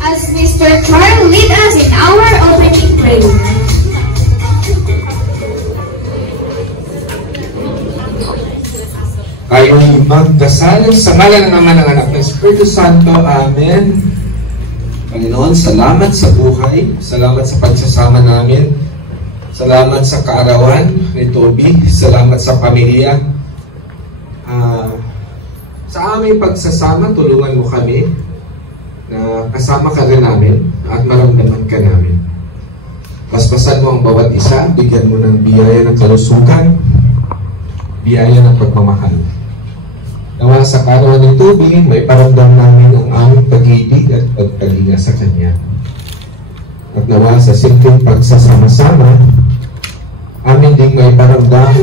as Mr. Carl lead us in our opening prayer. Tayong magdasal sa ngalan ng Ama ng Anak ng Espiritu Santo. Amen. Panginoon, salamat sa buhay. Salamat sa pagsasama namin. Salamat sa kaarawan ni Toby. Salamat sa pamilya. Sa aming pagsasama, tulungan mo kami na kasama ka rin namin at maramdaman ka namin. Paspasan mo ang bawat isa. Bigyan mo ng biyaya ng kalusugan, biyaya ng pagmamahal. Nawa sa kaarawan ng Toby, may paramdam namin ang aming pag-ibig at pagkalinga sa Kanya. At nawa sa simpleng pagsasama-sama, amin ding may paramdam.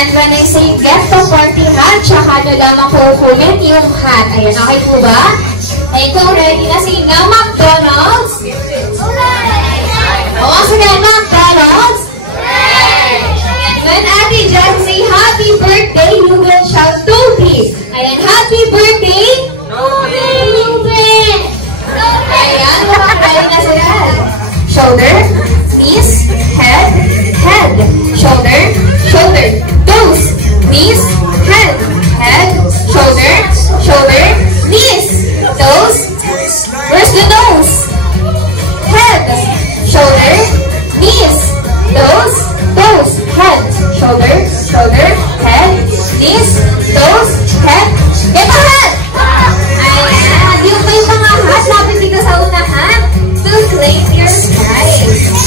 And when I say get the party hat, tsaka nyo lamang kukunin yung hat. Ayan, okay po ba? Ay, kung ready na, sige nga, McDonald's! O, sige nga, McDonald's! And when Ate Jan say happy birthday, you will shout Toby. Ayan, happy birthday! Toby! Ayan, mukhang ready na sila. Shoulder, knees, head, head. Shoulder, shoulder. Toes, knees, head, head, shoulder, shoulder, knees, toes. Where's the nose? Head, shoulder, knees, toes, toes, head, shoulder, shoulder, head, knees, toes, head. Get the head! Ayan, yung may mga hat, lapit dito sa unahan. To claim your prize.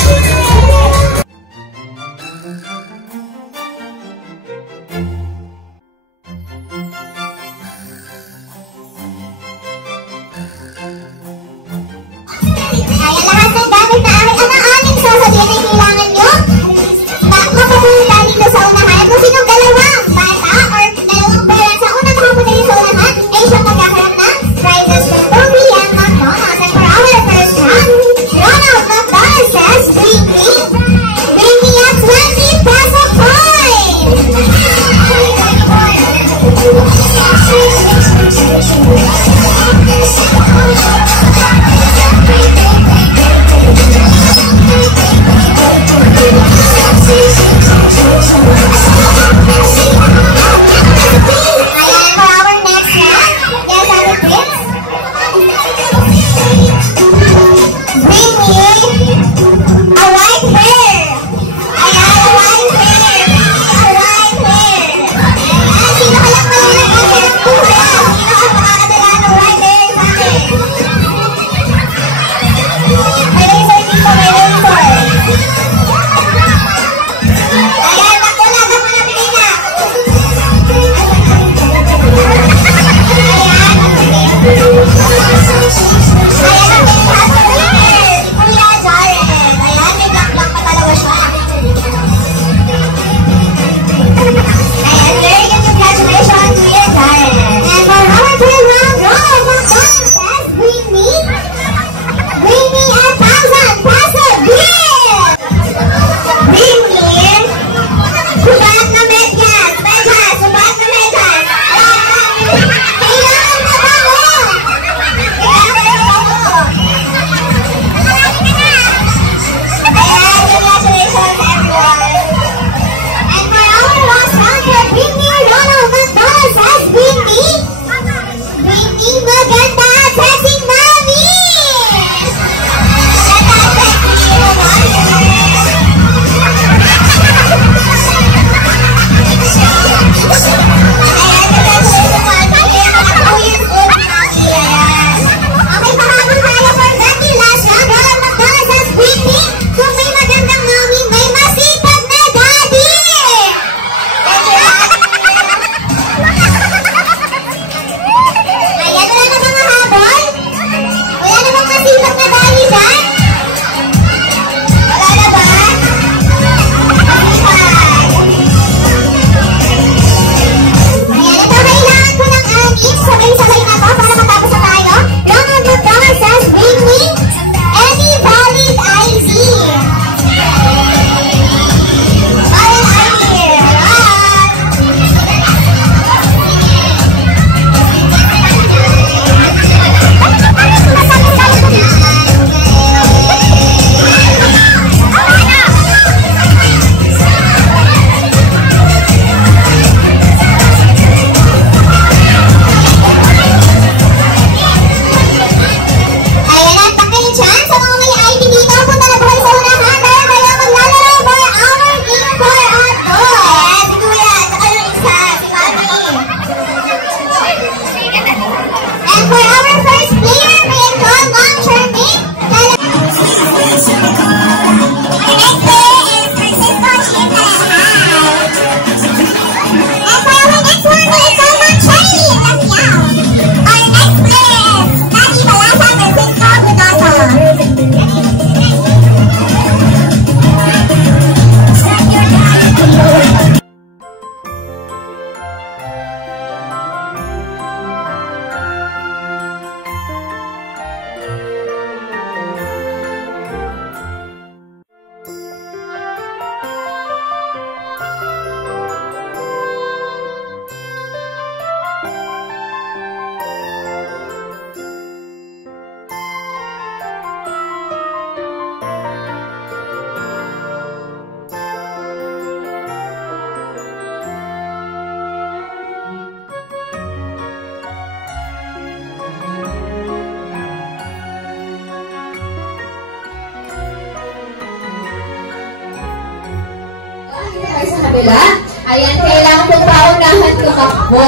kabila. Ayan, kailangan po paunahan tumakbo.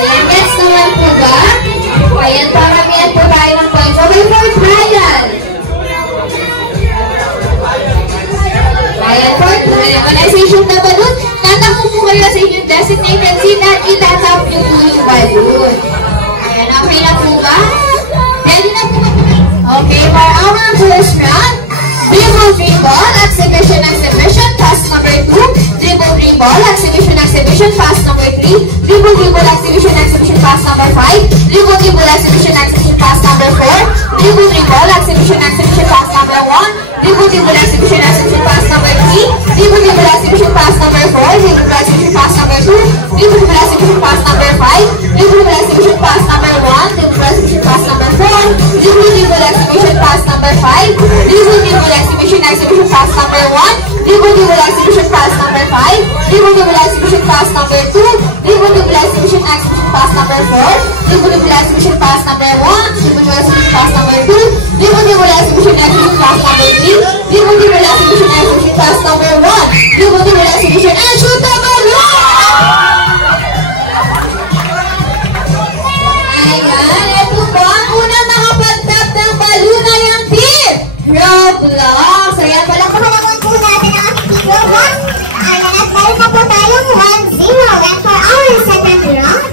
Ayan, next naman po ba? Ayan, paramihan po tayo ng points. Okay, for trial. Ayan, for trial. Organization na balloon. Tatakbo po kayo sa inyong designated seat at itatap niyo po yung balloon. Ayan, okay na po ba? Ready na po ba? Okay, for our first round, dribble, exhibition, pass number 2. Dribble, exhibition, pass number 3. Dribble, exhibition, pass number 5. Dribble, exhibition, pass number 4. Dribble, exhibition, pass number 1. Dribble, exhibition, pass number 3. Dribble, exhibition, pass number 4. Dribble, exhibition, pass number 2. Dribble, exhibition, pass number 5. Dribble, exhibition, pass number 1. Dribble, exhibition, pass number 4. Dribble, exhibition, pass number 5. Dribble, exhibition, pass number 1. Dribble, exhibition, pass number 5. Dribble, exhibition, pass number 2. Dribble, exhibition, pass number 4. Dribble, exhibition, pass number 1. Dribble, exhibition, pass number 2. Dribble, exhibition, pass number 3. Dribble, exhibition, pass number 1. Dribble, exhibition, and shoot the balloon! Ayan, ito po ang unang nakapagtap ng balloon ay ang team Roblox. Ayan, Palakpakan po natin ang team Roblox. Ayan, at meron na po tayong 1-0. And for our second round,